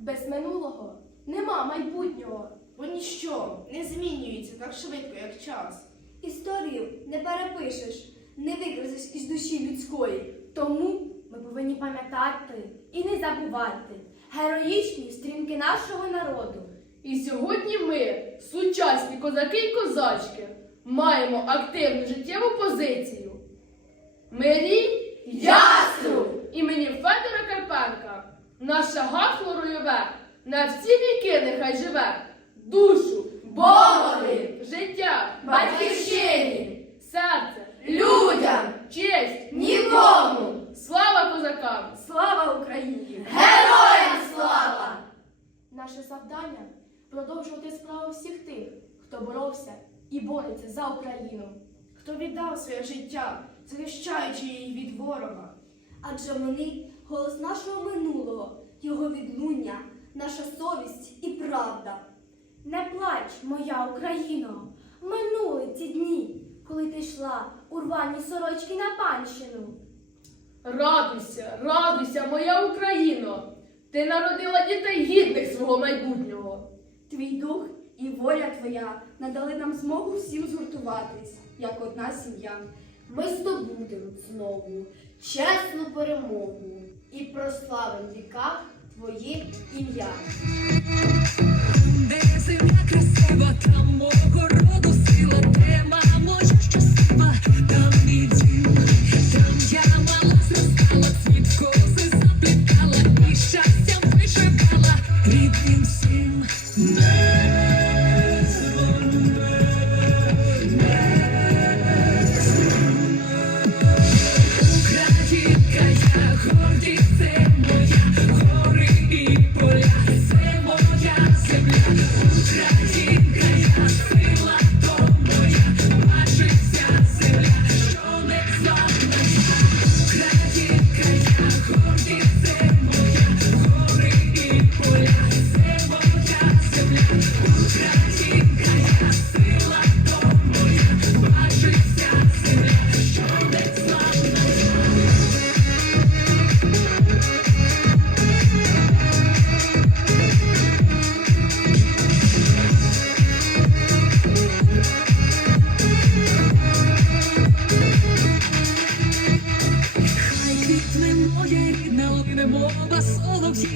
Без минулого нема майбутнього. Бо ніщо не змінюється так швидко, як час. Історію не перепишеш, не викразиш із душі людської. Тому ми повинні пам'ятати і не забувати героїчні стрімки нашого народу. І сьогодні ми, сучасні козаки й козачки, маємо активну життєву позицію. Мирій яструб імені Федора Карпенка. Ройове на всі віки нехай живе. Душу, Богові, життя, Батьківщині, серце, людям, честь, нікому. слава козакам! Слава Україні! Героям слава! Наше завдання продовжувати справу всіх тих, хто боровся і бореться за Україну. Хто віддав своє життя, захищаючи її від ворога. Адже вони голос нашого минулого, його відлуння, наша совість і правда. Не плач, моя Україно, минули ті дні, коли ти йшла у рвані сорочки на панщину. Радуйся, радуйся, моя Україно! Ти народила дітей гідних свого майбутнього. Твій дух і воля твоя надали нам змогу всім згуртуватись, як одна сім'я. Ми здобудемо знову чесну перемогу і прославим віках твоє ім'я.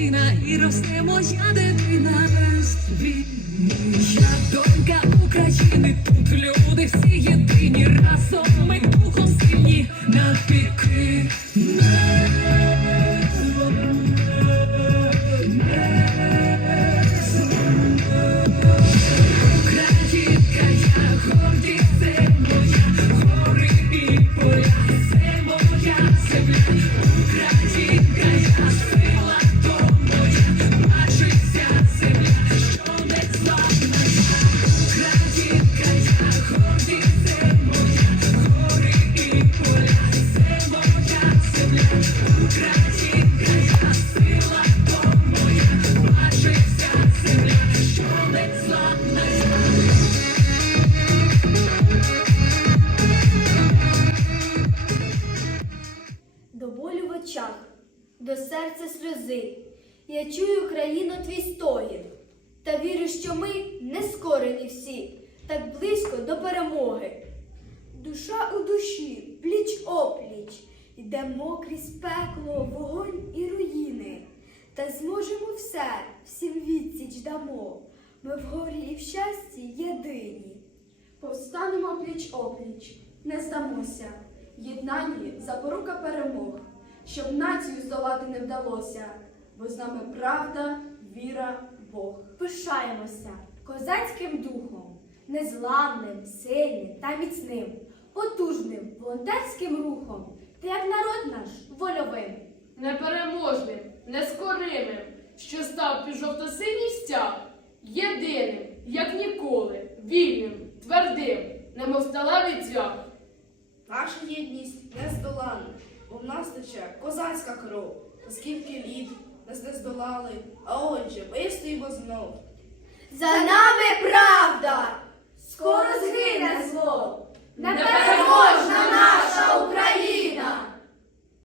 Солов'їна, і росте моя дитина до серця сльози. Я чую, Україно, твій стогін, та вірю, що ми не скорені всі, так близько до перемоги. Душа у душі, пліч опліч, йдемо крізь пекло, вогонь і руїни. Та зможемо все, всім відсіч дамо. Ми вгорі і в щасті єдині. Повстанемо пліч опліч, не здамося. Єднанні запорука перемог, щоб націю здолати не вдалося, бо з нами правда, віра, Бог. Пишаємося козацьким духом, незламним, сильним та міцним, потужним волонтерським рухом, та як народ наш вольовим. непереможним, нескоримим, що став під жовто-синій стяг, єдиним, як ніколи, вільним, твердим, немов сталевий цвях. Наша єдність не здолана, бо в нас тече козацька кров. Скільки літ нас не здолали, а отже, вистоїмо знов. За нами правда! Скоро згине зло! Непереможна наша Україна!